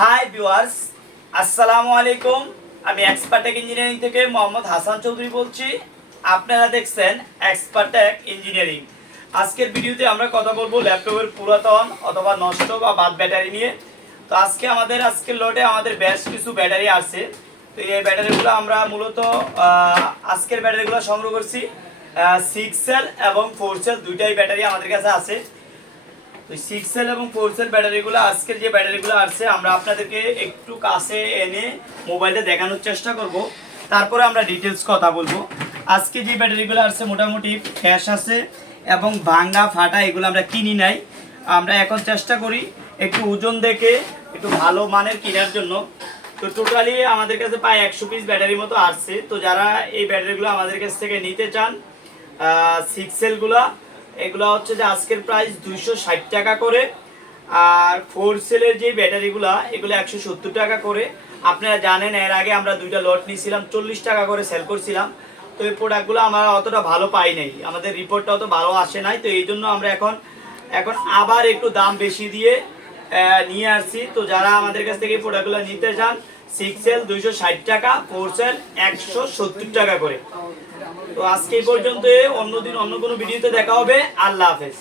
Hi viewers, আসসালামু আলাইকুম। আমি এক্সপার্টেক ইঞ্জিনিয়ারিং থেকে মোহাম্মদ হাসান চৌধুরী বলছি। আপনারা দেখছেন এক্সপার্টেক ইঞ্জিনিয়ারিং। আজকের ভিডিওতে আমরা কথা বলবো ল্যাপটপের পুরাতন অথবা নষ্ট বা বাদ ব্যাটারি নিয়ে। তো আজকের লটে আমাদের বেশ কিছু ব্যাটারি আছে। তো এই ব্যাটারিগুলো আমরা মূলত আজকের ব্যাটারিগুলো সংগ্রহ করছি। 6 সেল এবং 4 সেল দুইটাই ব্যাটারি আমাদের কাছে আছে। তো 6 সেল এবং 4 সেল ব্যাটারিগুলো আজকের যে ব্যাটারিগুলো আছে আমরা আপনাদেরকে একটু কাছে এনে মোবাইলে দেখানোর চেষ্টা করব, তারপরে আমরা ডিটেলস কথা বলবো। আজকে যে ব্যাটারিগুলো আছে মোটামুটি ফ্রেশ আছে এবং ভাঙা ফাটা এগুলো আমরা কিনি নাই। আমরা এখন চেষ্টা করি একটু ওজন দেখে একটু ভালো মানের কেনার জন্য। তো টোটালি আমাদের কাছে প্রায় 100 পিস ব্যাটারির মতো আসছে। তো যারা এই ব্যাটারিগুলো আমাদের কাছ থেকে নিতে চান 6 সেলগুলো, এগুলো হচ্ছে যে আজকের প্রাইস 260 টাকা করে। আর 4 সেলের যে ব্যাটারিগুলো এগুলো 170 টাকা করে। আপনারা জানেন এর আগে আমরা দুইটা লট নিয়েছিলাম 40 টাকা করে সেল করছিলাম। তো এই প্রোডাক্টগুলো আমরা অতটা ভালো পাই নাই, আমাদের রিপোর্টটা অত ভালো আসে নাই। তো এই জন্য আমরা এখন আবার একটু দাম বেশি দিয়ে নিয়ে আসছি। তো যারা আমাদের কাছ থেকে এই প্রোডাক্টগুলো নিতে চান 6 সেল 260 টাকা, 4 সেল 170 টাকা করে। তো আজকে এই পর্যন্ত, অন্যদিন অন্য কোনো ভিডিওতে দেখা হবে। আল্লাহ হাফেজ।